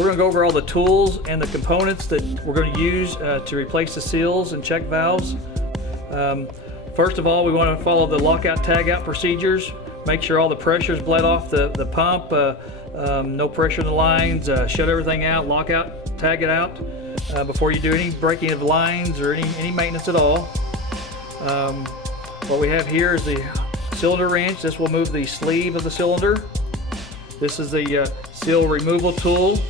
We're going to go over all the tools and the components that we're going to use to replace the seals and check valves. First of all, we want to follow the lockout tagout procedures. Make sure all the pressure is bled off the pump, no pressure in the lines, shut everything out, lock out, tag it out before you do any breaking of lines or any maintenance at all. What we have here is the cylinder wrench. This will move the sleeve of the cylinder. This is the seal removal tool.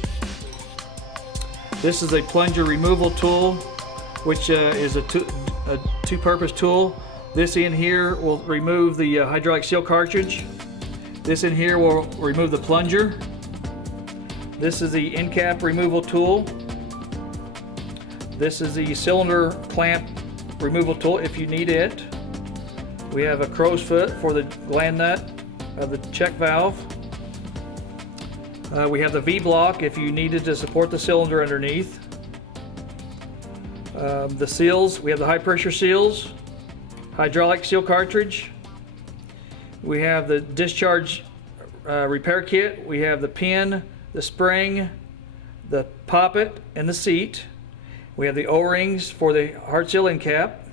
This is a plunger removal tool, which is a two-purpose tool. This in here will remove the hydraulic seal cartridge. This in here will remove the plunger. This is the end cap removal tool. This is the cylinder clamp removal tool if you need it. We have a crow's foot for the gland nut of the check valve. We have the V-block if you needed to support the cylinder underneath. The seals, we have the high pressure seals, hydraulic seal cartridge. We have the discharge repair kit. We have the pin, the spring, the poppet, and the seat. We have the O-rings for the hard seal end cap.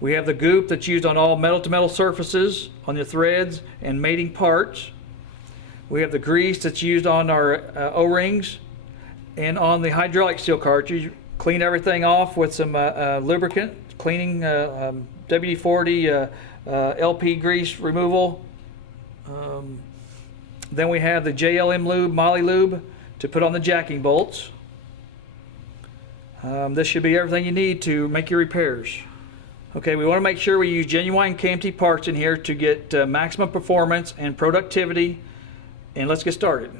We have the goop that's used on all metal-to-metal surfaces, on the threads and mating parts. We have the grease that's used on our O-rings and on the hydraulic seal cartridge. Clean everything off with some lubricant, cleaning WD-40 LP grease removal. Then we have the JLM lube, Moly lube to put on the jacking bolts. This should be everything you need to make your repairs. Okay, we want to make sure we use genuine KMT parts in here to get maximum performance and productivity. And let's get started.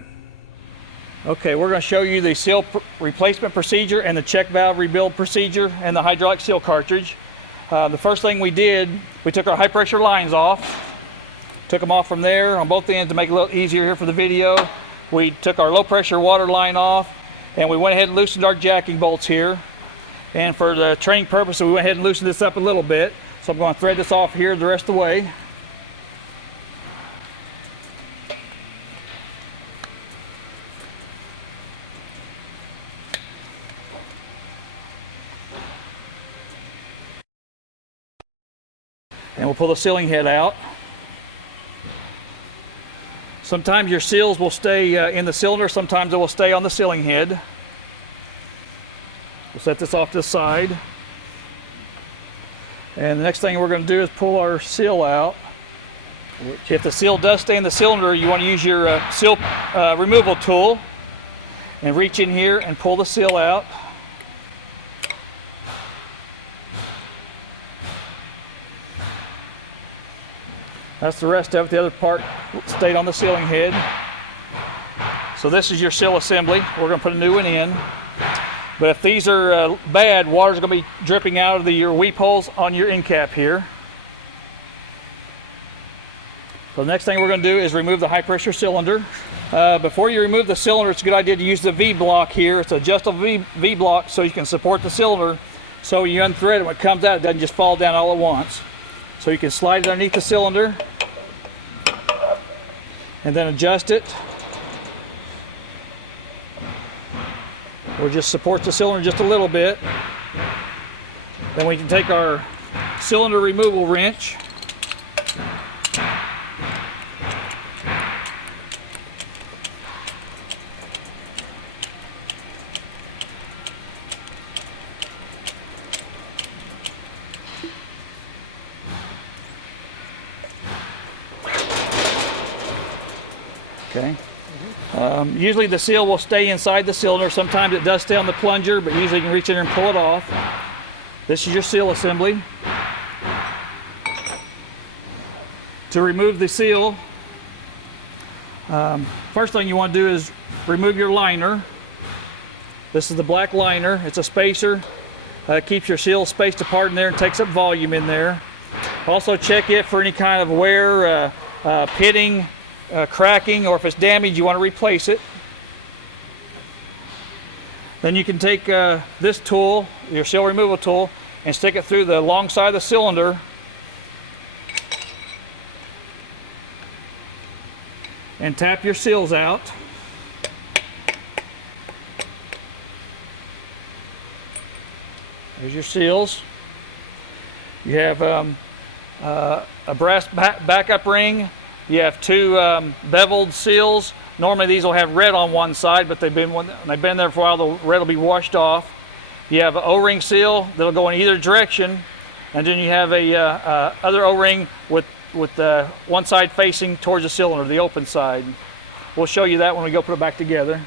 Okay, we're going to show you the seal replacement procedure and the check valve rebuild procedure and the hydraulic seal cartridge. The first thing we did, we took our high pressure lines off. Took them off from there on both ends to make it a little easier here for the video. We took our low pressure water line off and we went ahead and loosened our jacking bolts here. And for the training purposes, we went ahead and loosened this up a little bit. So I'm going to thread this off here the rest of the way. And we'll pull the sealing head out. Sometimes your seals will stay in the cylinder, sometimes it will stay on the sealing head. We'll set this off to the side. And the next thing we're going to do is pull our seal out. If the seal does stay in the cylinder, you want to use your seal removal tool and reach in here and pull the seal out. That's the rest of it. The other part stayed on the sealing head. So this is your seal assembly. We're going to put a new one in. But if these are bad, water's going to be dripping out of your weep holes on your end cap here. So the next thing we're going to do is remove the high pressure cylinder. Before you remove the cylinder, it's a good idea to use the V-block here. It's an adjustable V-block so you can support the cylinder. So when you unthread it, when it comes out, it doesn't just fall down all at once. So you can slide it underneath the cylinder and then adjust it. Or just support the cylinder just a little bit. Then we can take our cylinder removal wrench okay. Usually the seal will stay inside the cylinder. Sometimes it does stay on the plunger, but usually you can reach in there and pull it off. This is your seal assembly. To remove the seal, first thing you want to do is remove your liner. This is the black liner. It's a spacer. Keeps your seal spaced apart in there and takes up volume in there. Also check it for any kind of wear, pitting, cracking, or if it's damaged you want to replace it. Then you can take this tool, your seal removal tool, and stick it through the long side of the cylinder and tap your seals out. There's your seals. You have a brass backup ring. You have two beveled seals. Normally these will have red on one side, but they've been there for a while, the red will be washed off. You have an O-ring seal that'll go in either direction, and then you have a other O-ring with one side facing towards the cylinder, the open side. We'll show you that when we go put it back together.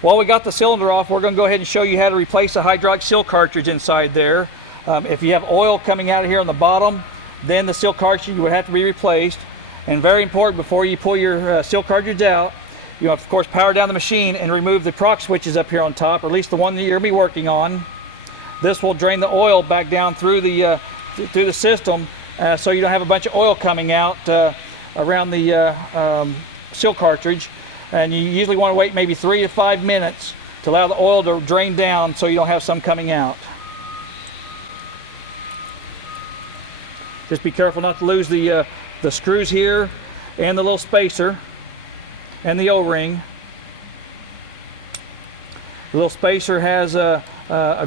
While we got the cylinder off, we're going to go ahead and show you how to replace a hydraulic seal cartridge inside there. If you have oil coming out of here on the bottom, then the seal cartridge would have to be replaced. And very important, before you pull your seal cartridge out, you of course power down the machine and remove the proc switches up here on top, or at least the one that you're going to be working on. This will drain the oil back down through the system, so you don't have a bunch of oil coming out around the seal cartridge. And you usually want to wait maybe 3 to 5 minutes to allow the oil to drain down so you don't have some coming out. Just be careful not to lose the screws here and the little spacer and the O-ring. The little spacer has a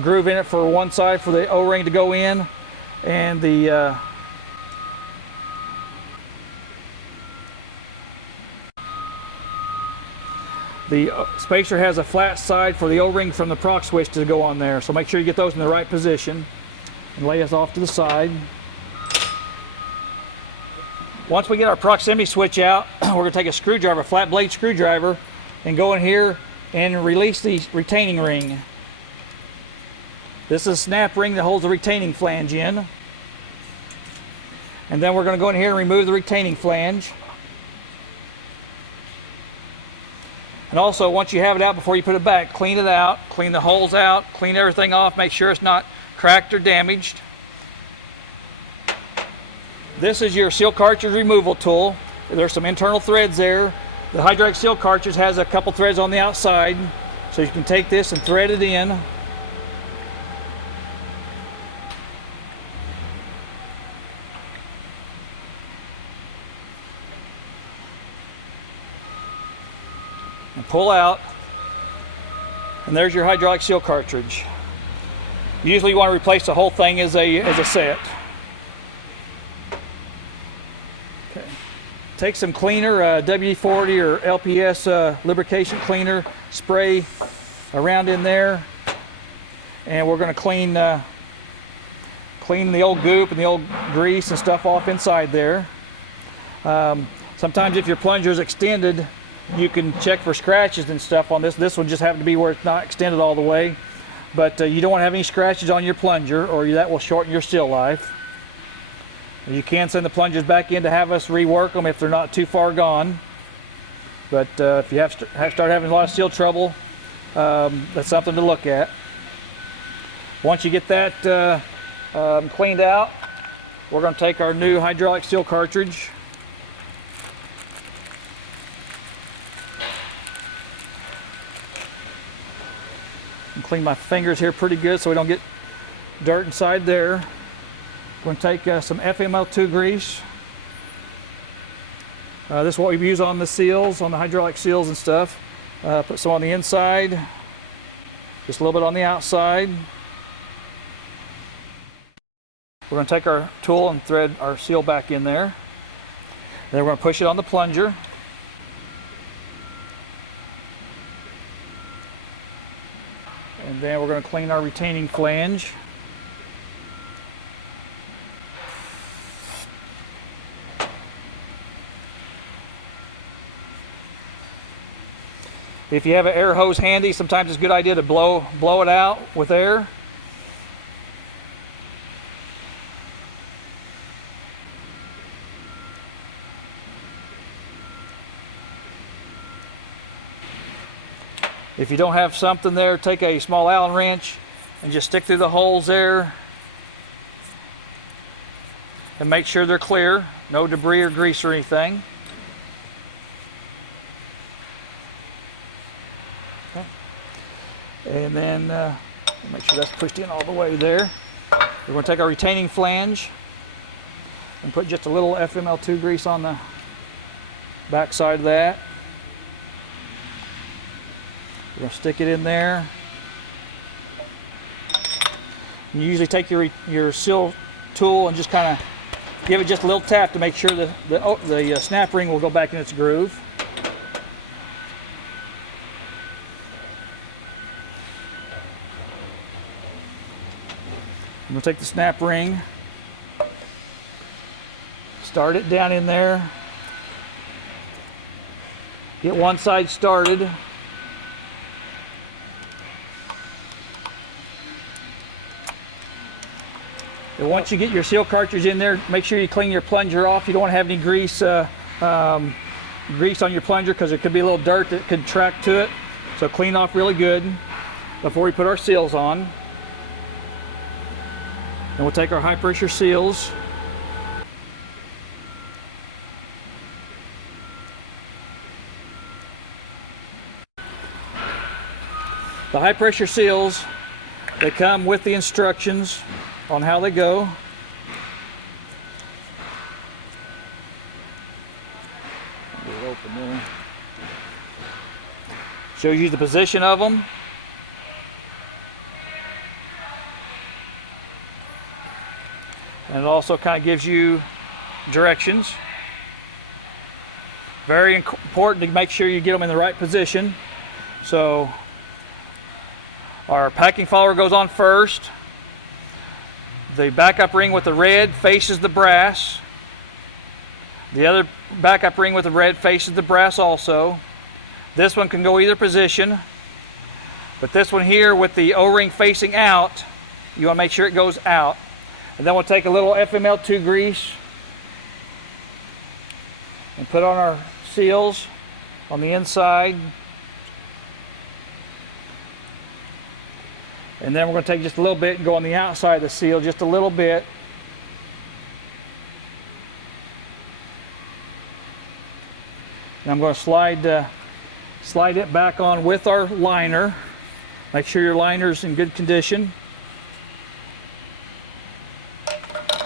groove in it for one side for the O-ring to go in, and the spacer has a flat side for the O-ring from the proc switch to go on there. So make sure you get those in the right position and lay us off to the side. Once we get our proximity switch out, we're going to take a screwdriver, a flat blade screwdriver, and go in here and release the retaining ring. This is a snap ring that holds the retaining flange in. And then we're going to go in here and remove the retaining flange. And also, once you have it out, before you put it back, clean it out, clean the holes out, clean everything off, make sure it's not cracked or damaged. This is your seal cartridge removal tool. There's some internal threads there. The hydraulic seal cartridge has a couple threads on the outside, so you can take this and thread it in. And pull out, and there's your hydraulic seal cartridge. Usually you want to replace the whole thing as a set. Okay. Take some cleaner, WD-40 or LPS lubrication cleaner, spray around in there, and we're going to clean the old goop and the old grease and stuff off inside there. Sometimes if your plunger is extended, you can check for scratches and stuff on this. This one just happened to be where it's not extended all the way. But you don't want to have any scratches on your plunger, or that will shorten your seal life. You can send the plungers back in to have us rework them if they're not too far gone. But if you have started having a lot of seal trouble, that's something to look at. Once you get that cleaned out, we're going to take our new hydraulic seal cartridge. And clean my fingers here pretty good so we don't get dirt inside there. I'm going to take some FML2 grease. This is what we use on the seals, on the hydraulic seals and stuff. Put some on the inside, just a little bit on the outside. We're going to take our tool and thread our seal back in there. Then we're going to push it on the plunger. And then we're going to clean our retaining flange. If you have an air hose handy, sometimes it's a good idea to blow it out with air. If you don't have something there, take a small Allen wrench and just stick through the holes there and make sure they're clear, no debris or grease or anything. Okay. And then make sure that's pushed in all the way there. We're going to take our retaining flange and put just a little FML2 grease on the back side of that. We're going to stick it in there. You usually take your seal tool and just kind of give it just a little tap to make sure the snap ring will go back in its groove. We'll take the snap ring, start it down in there, get one side started. And once you get your seal cartridge in there, make sure you clean your plunger off. You don't want to have any grease on your plunger because there could be a little dirt that could track to it. So clean off really good before we put our seals on. And we'll take our high pressure seals. The high pressure seals, they come with the instructions on how they go. Get it open there. Shows you the position of them. And it also kind of gives you directions. Very important to make sure you get them in the right position. So our packing follower goes on first. The backup ring with the red faces the brass. The other backup ring with the red faces the brass also. This one can go either position. But this one here with the O-ring facing out, you want to make sure it goes out. And then we'll take a little FML2 grease and put on our seals on the inside. And then we're going to take just a little bit and go on the outside of the seal just a little bit. And I'm going to slide it back on with our liner. Make sure your liner's in good condition.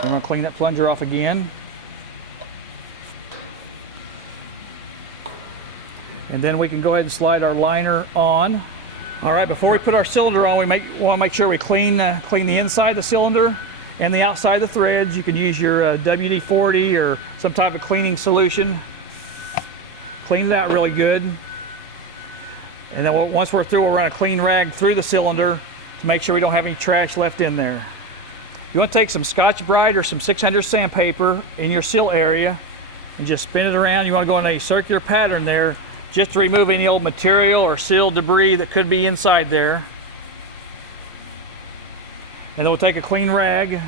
I'm going to clean that plunger off again. And then we can go ahead and slide our liner on. All right, before we put our cylinder on, we want to make sure we clean the inside of the cylinder and the outside of the threads. You can use your WD-40 or some type of cleaning solution. Clean it out really good. And then once we're through, we'll run a clean rag through the cylinder to make sure we don't have any trash left in there. You want to take some Scotch-Brite or some 600 sandpaper in your seal area and just spin it around. You want to go in a circular pattern there just to remove any old material or seal debris that could be inside there. And then we'll take a clean rag and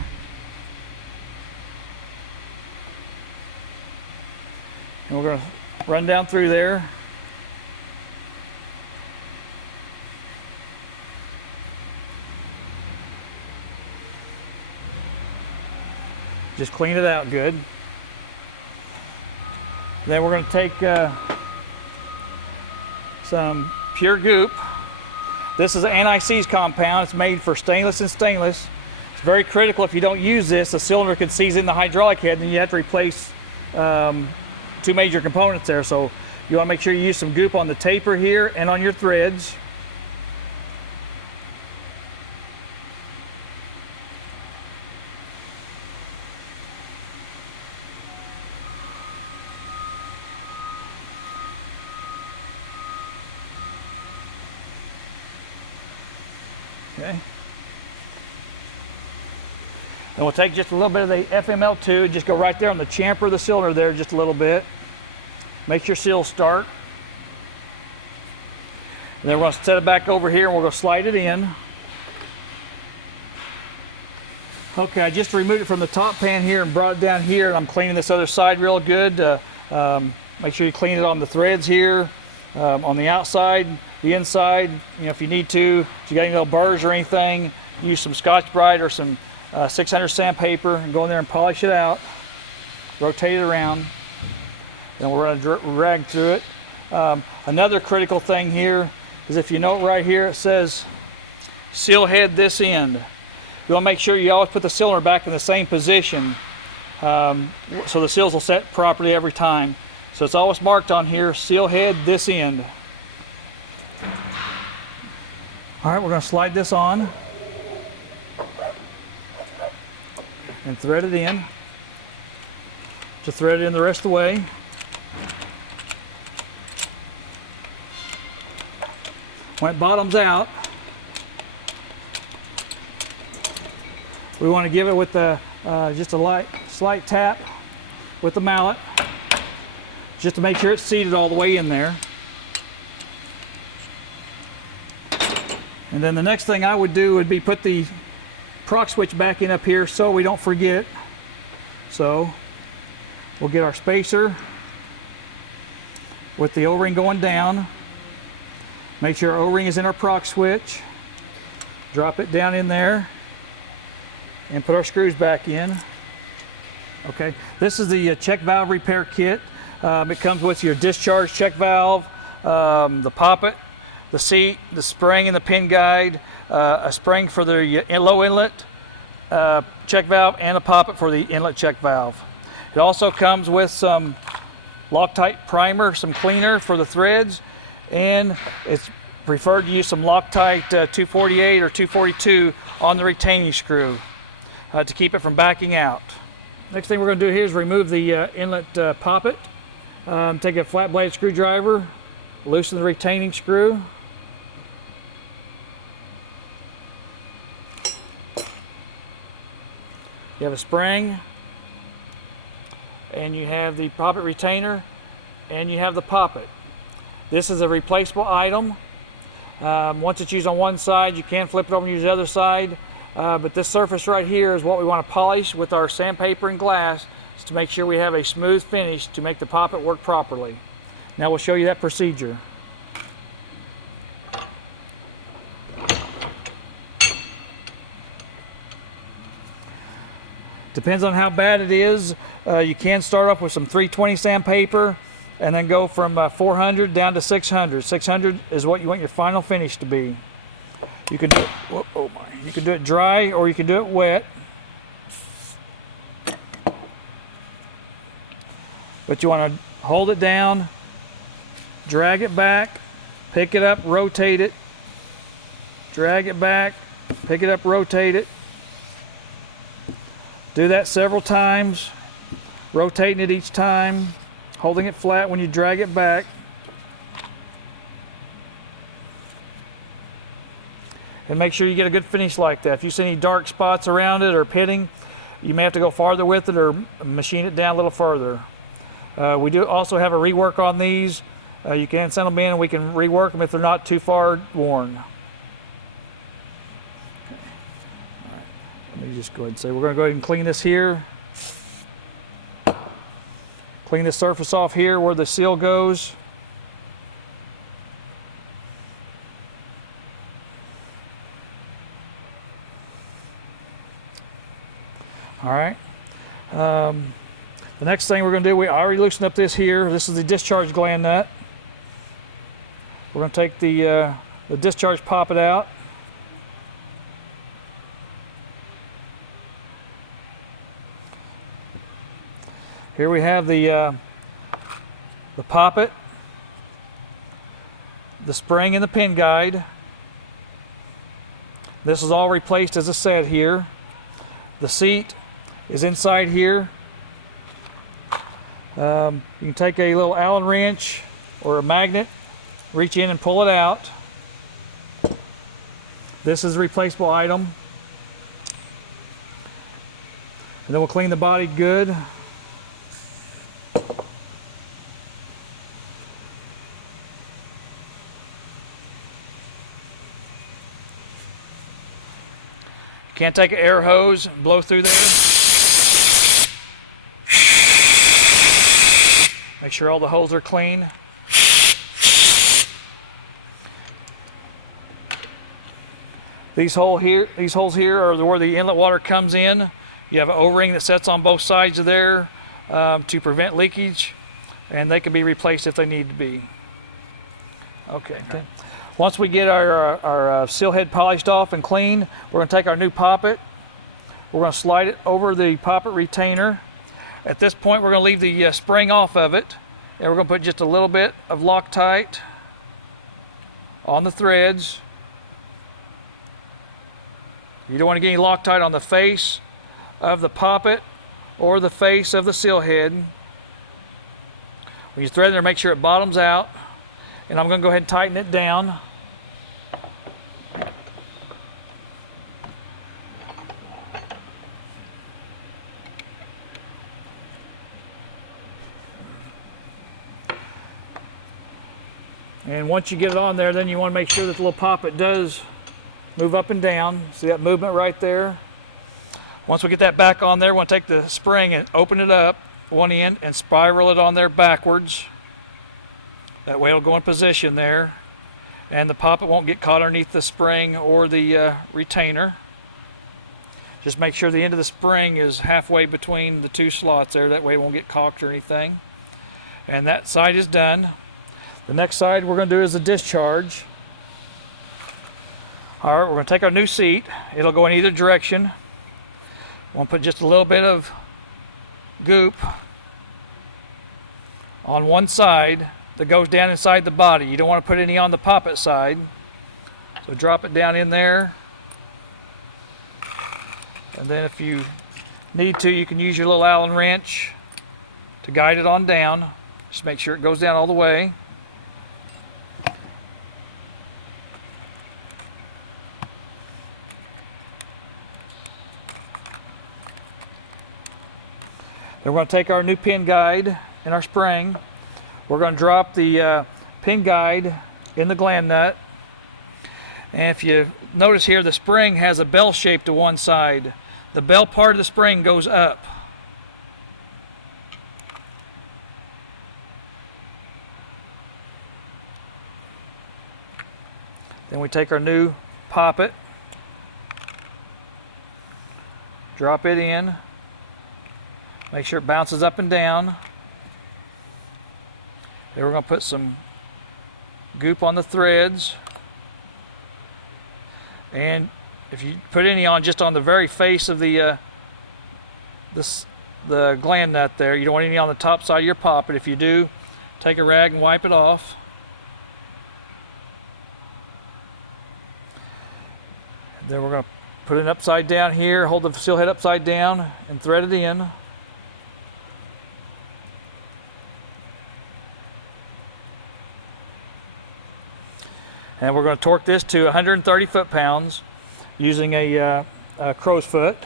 we're going to run down through there. Just clean it out good. Then we're going to take some pure goop. This is an anti-seize compound. It's made for stainless and stainless. It's very critical. If you don't use this, the cylinder can seize in the hydraulic head and you have to replace two major components there. So you want to make sure you use some goop on the taper here and on your threads. Okay. And we'll take just a little bit of the FML2, just go right there on the chamfer of the cylinder there just a little bit. Make your seal start. And then we're going to set it back over here and we're going to slide it in. Okay, I just removed it from the top pan here and brought it down here, and I'm cleaning this other side real good. Make sure you clean it on the threads here, on the outside, the inside. You know, if you need to, if you got any little burrs or anything, use some Scotch-Brite or some 600 sandpaper and go in there and polish it out. Rotate it around. Then we'll run a rag through it. Another critical thing here is, if you note right here, it says seal head this end. You want to make sure you always put the cylinder back in the same position so the seals will set properly every time. So it's always marked on here, seal head this end. All right, we're going to slide this on. and thread it in. To thread it in the rest of the way. When it bottoms out, we want to give it with the just a slight tap with the mallet, just to make sure it's seated all the way in there. And then the next thing I would do would be put the proc switch back in up here so we don't forget. So we'll get our spacer with the O-ring going down. Make sure our O-ring is in our proc switch. Drop it down in there and put our screws back in. Okay, this is the check valve repair kit. It comes with your discharge check valve, the poppet, the seat, the spring and the pin guide, a spring for the low inlet check valve, and a poppet for the inlet check valve. It also comes with some Loctite primer, some cleaner for the threads, and it's preferred to use some Loctite 248 or 242 on the retaining screw to keep it from backing out. Next thing we're going to do here is remove the inlet poppet. Take a flat blade screwdriver, loosen the retaining screw. You have a spring, and you have the poppet retainer, and you have the poppet. This is a replaceable item. Once it's used on one side, you can flip it over and use the other side. But this surface right here is what we want to polish with our sandpaper and glass to make sure we have a smooth finish to make the poppet work properly. Now we'll show you that procedure. Depends on how bad it is. You can start off with some 320 sandpaper and then go from 400 down to 600. 600 is what you want your final finish to be. You can do it, you can do it dry or you can do it wet. But you want to hold it down, drag it back, pick it up, rotate it, drag it back, pick it up, rotate it. Do that several times, rotating it each time, holding it flat when you drag it back. And make sure you get a good finish like that. If you see any dark spots around it or pitting, you may have to go farther with it or machine it down a little further. We do also have a rework on these. You can send them in and we can rework them if they're not too far worn. Let me just go ahead and say we're going to go ahead and clean this here. Clean the surface off here where the seal goes. All right. The next thing we're going to do, we already loosened up this here. This is the discharge gland nut. We're going to take the discharge poppet out. Here we have the poppet, the spring and the pin guide. This is all replaced as a set here. The seat is inside here. You can take a little Allen wrench or a magnet, reach in and pull it out. This is a replaceable item. And then we'll clean the body good. Can't take an air hose and blow through there. Make sure all the holes are clean. These holes here are where the inlet water comes in. You have an O-ring that sets on both sides of there to prevent leakage, and they can be replaced if they need to be. Okay. Once we get our seal head polished off and clean, we're going to take our new poppet. We're going to slide it over the poppet retainer. At this point, we're going to leave the spring off of it, and we're going to put just a little bit of Loctite on the threads. You don't want to get any Loctite on the face of the poppet or the face of the seal head. When you thread there, make sure it bottoms out. And I'm going to go ahead and tighten it down. And once you get it on there, then you want to make sure that the little poppet does move up and down. See that movement right there? Once we get that back on there, we want to take the spring and open it up one end and spiral it on there backwards. That way it'll go in position there, and the poppet won't get caught underneath the spring or the retainer. Just make sure the end of the spring is halfway between the two slots there. That way it won't get caulked or anything. And that side is done. The next side we're going to do is the discharge. All right, we're going to take our new seat. It'll go in either direction. We'll put just a little bit of goop on one side that goes down inside the body. You don't want to put any on the poppet side. So drop it down in there. And then if you need to, you can use your little Allen wrench to guide it on down. Just make sure it goes down all the way. Then we're going to take our new pin guide and our spring. We're going to drop the pin guide in the gland nut. And if you notice here, the spring has a bell shape to one side. The bell part of the spring goes up. Then we take our new poppet, drop it in. Make sure it bounces up and down. Then we're going to put some goop on the threads. And if you put any on just on the very face of the gland nut there, you don't want any on the top side of your poppet. If you do, take a rag and wipe it off. Then we're going to put it upside down here, hold the seal head upside down and thread it in. And we're going to torque this to 130 foot-pounds using a crow's foot.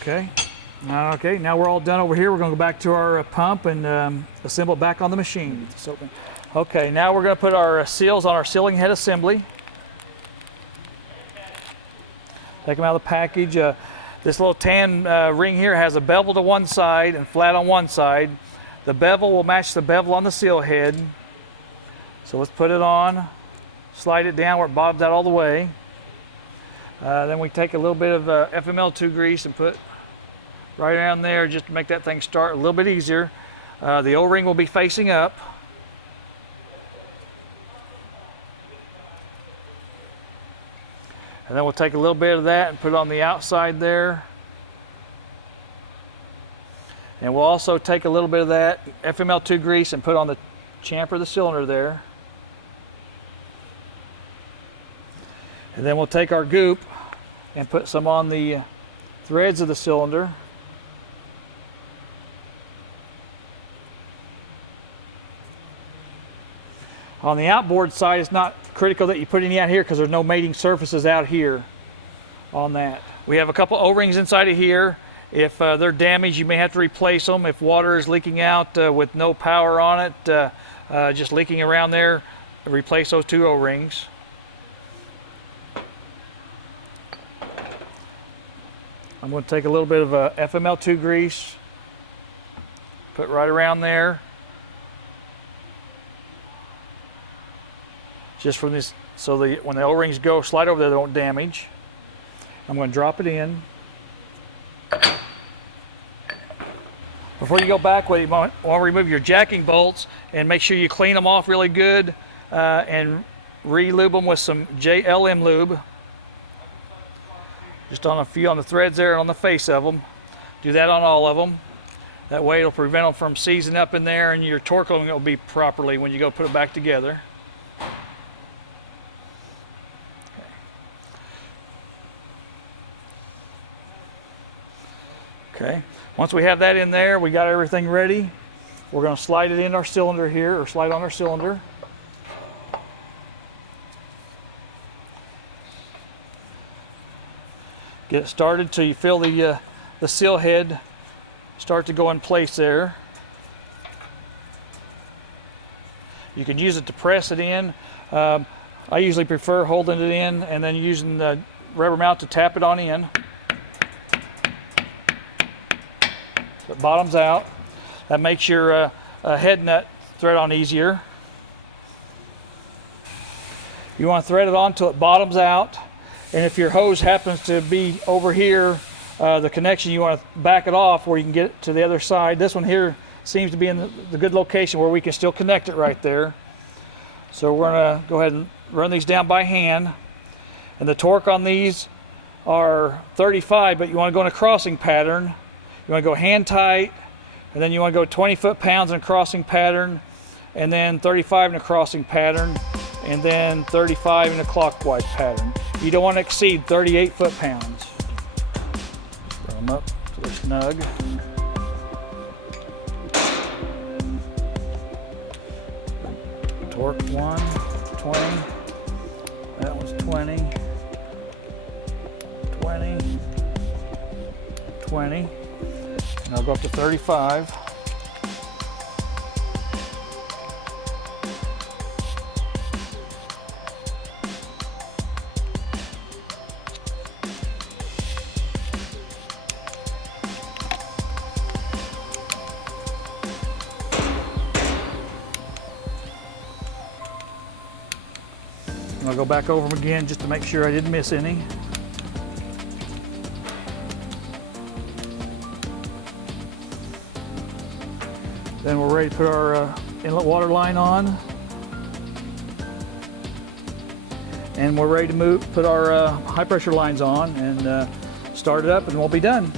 Okay. Okay, now we're all done over here. We're going to go back to our pump and assemble it back on the machine. Okay, now we're going to put our seals on our sealing head assembly. Take them out of the package. This little tan ring here has a bevel to one side and flat on one side. The bevel will match the bevel on the seal head. So let's put it on, slide it down where it bottoms out all the way. Then we take a little bit of FML2 grease and put right around there just to make that thing start a little bit easier. The O-ring will be facing up. And then we'll take a little bit of that and put it on the outside there. And we'll also take a little bit of that FML2 grease and put on the chamfer of the cylinder there. And then we'll take our goop and put some on the threads of the cylinder. On the outboard side, it's not critical that you put any out here because there's no mating surfaces out here on that. We have a couple O-rings inside of here. If they're damaged, you may have to replace them. If water is leaking out with no power on it, just leaking around there, replace those two O-rings. I'm going to take a little bit of FML2 grease, put right around there. Just from this, so when the O-rings go, slide over there, they don't damage. I'm going to drop it in. Before you go back with it, you want to remove your jacking bolts and make sure you clean them off really good and re-lube them with some JLM lube. Just on a few on the threads there and on the face of them. Do that on all of them. That way it'll prevent them from seizing up in there, and your torque will be properly when you go put it back together. Okay, once we have that in there, we got everything ready. We're going to slide it in our cylinder here, or slide on our cylinder. Get it started till you feel the seal head start to go in place there. You can use it to press it in. I usually prefer holding it in and then using the rubber mount to tap it on in. So it bottoms out. That makes your head nut thread on easier. You want to thread it on till it bottoms out. And if your hose happens to be over here, the connection, you want to back it off where you can get it to the other side. This one here seems to be in the good location where we can still connect it right there. So we're going to go ahead and run these down by hand. And the torque on these are 35, but you want to go in a crossing pattern. You want to go hand tight, and then you want to go 20 foot-pounds in a crossing pattern, and then 35 in a crossing pattern, and then 35 in a clockwise pattern. You don't want to exceed 38 foot-pounds. Throw them up so they're snug. Torque 1, 20. That one's 20. 20. 20. And I'll go up to 35. I'll go back over them again just to make sure I didn't miss any. Then we're ready to put our inlet water line on. And we're ready to put our high pressure lines on and start it up, and we'll be done.